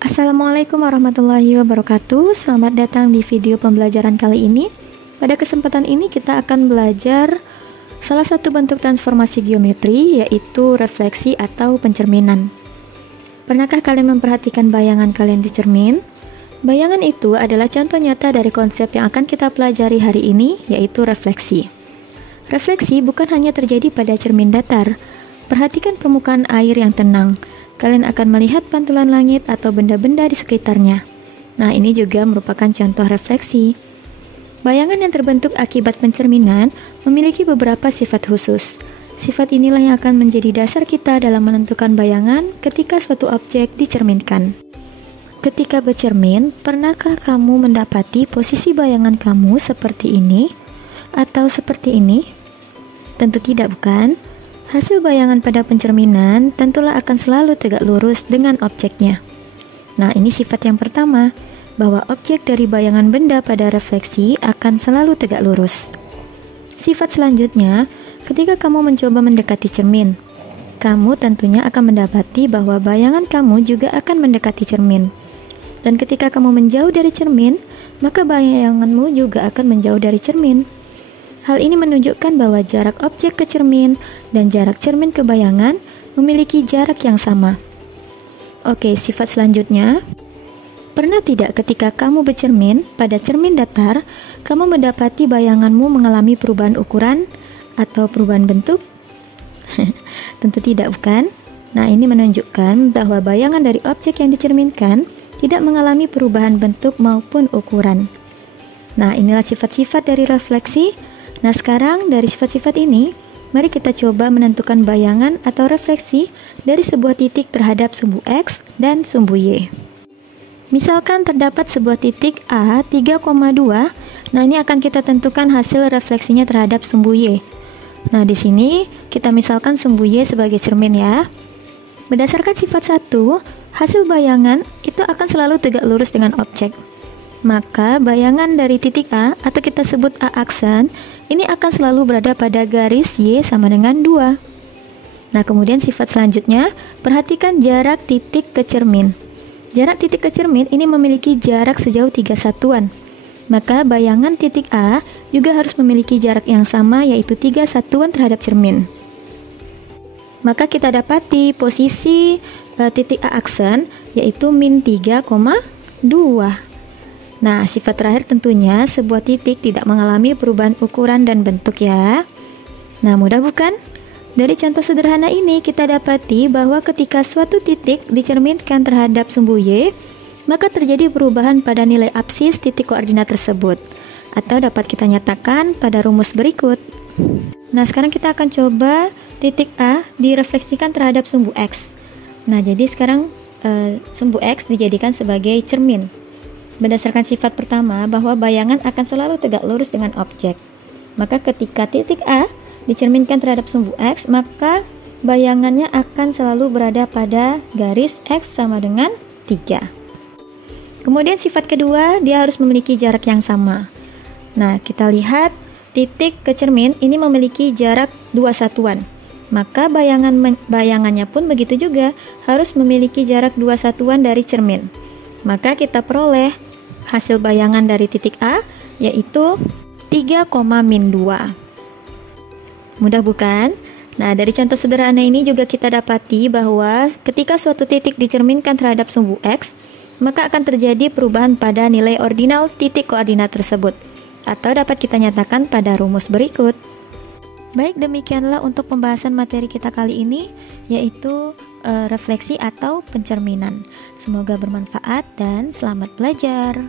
Assalamualaikum warahmatullahi wabarakatuh. Selamat datang di video pembelajaran kali ini. Pada kesempatan ini kita akan belajar salah satu bentuk transformasi geometri, yaitu refleksi atau pencerminan. Pernahkah kalian memperhatikan bayangan kalian di cermin? Bayangan itu adalah contoh nyata dari konsep yang akan kita pelajari hari ini, yaitu refleksi. Refleksi bukan hanya terjadi pada cermin datar. Perhatikan permukaan air yang tenang. Kalian akan melihat pantulan langit atau benda-benda di sekitarnya. Nah, ini juga merupakan contoh refleksi. Bayangan yang terbentuk akibat pencerminan memiliki beberapa sifat khusus. Sifat inilah yang akan menjadi dasar kita dalam menentukan bayangan ketika suatu objek dicerminkan. Ketika bercermin, pernahkah kamu mendapati posisi bayangan kamu seperti ini atau seperti ini? Tentu tidak, bukan? Hasil bayangan pada pencerminan tentulah akan selalu tegak lurus dengan objeknya. Nah, ini sifat yang pertama, bahwa objek dari bayangan benda pada refleksi akan selalu tegak lurus. Sifat selanjutnya, ketika kamu mencoba mendekati cermin, kamu tentunya akan mendapati bahwa bayangan kamu juga akan mendekati cermin. Dan ketika kamu menjauh dari cermin, maka bayanganmu juga akan menjauh dari cermin. Hal ini menunjukkan bahwa jarak objek ke cermin dan jarak cermin ke bayangan memiliki jarak yang sama. Oke, sifat selanjutnya. Pernah tidak ketika kamu bercermin pada cermin datar, kamu mendapati bayanganmu mengalami perubahan ukuran atau perubahan bentuk? Tentu tidak, bukan? Nah, ini menunjukkan bahwa bayangan dari objek yang dicerminkan tidak mengalami perubahan bentuk maupun ukuran. Nah, inilah sifat-sifat dari refleksi. Nah, sekarang dari sifat-sifat ini, mari kita coba menentukan bayangan atau refleksi dari sebuah titik terhadap sumbu X dan sumbu Y. Misalkan terdapat sebuah titik A 3,2, nah ini akan kita tentukan hasil refleksinya terhadap sumbu Y. Nah, di sini kita misalkan sumbu Y sebagai cermin ya. Berdasarkan sifat 1, hasil bayangan itu akan selalu tegak lurus dengan objek. Maka bayangan dari titik A atau kita sebut A aksen ini akan selalu berada pada garis Y sama dengan 2. Nah, kemudian sifat selanjutnya, perhatikan jarak titik ke cermin. Jarak titik ke cermin ini memiliki jarak sejauh 3 satuan. Maka bayangan titik A juga harus memiliki jarak yang sama, yaitu 3 satuan terhadap cermin. Maka kita dapati posisi titik A aksen yaitu min 3,2. Nah, sifat terakhir tentunya sebuah titik tidak mengalami perubahan ukuran dan bentuk ya. Nah, mudah bukan? Dari contoh sederhana ini kita dapati bahwa ketika suatu titik dicerminkan terhadap sumbu Y, maka terjadi perubahan pada nilai absis titik koordinat tersebut. Atau dapat kita nyatakan pada rumus berikut. Nah, sekarang kita akan coba titik A direfleksikan terhadap sumbu X. Nah, jadi sekarang sumbu X dijadikan sebagai cermin. Berdasarkan sifat pertama bahwa bayangan akan selalu tegak lurus dengan objek. Maka ketika titik A dicerminkan terhadap sumbu X, maka bayangannya akan selalu berada pada garis X sama dengan 3. Kemudian sifat kedua, dia harus memiliki jarak yang sama. Nah, kita lihat titik ke cermin ini memiliki jarak 2 satuan. Maka bayangannya pun begitu juga, harus memiliki jarak 2 satuan dari cermin. Maka kita peroleh hasil bayangan dari titik A yaitu 3,-2. Mudah bukan? Nah, dari contoh sederhana ini juga kita dapati bahwa ketika suatu titik dicerminkan terhadap sumbu X, maka akan terjadi perubahan pada nilai ordinal titik koordinat tersebut. Atau dapat kita nyatakan pada rumus berikut. Baik, demikianlah untuk pembahasan materi kita kali ini, yaitu refleksi atau pencerminan. Semoga bermanfaat dan selamat belajar.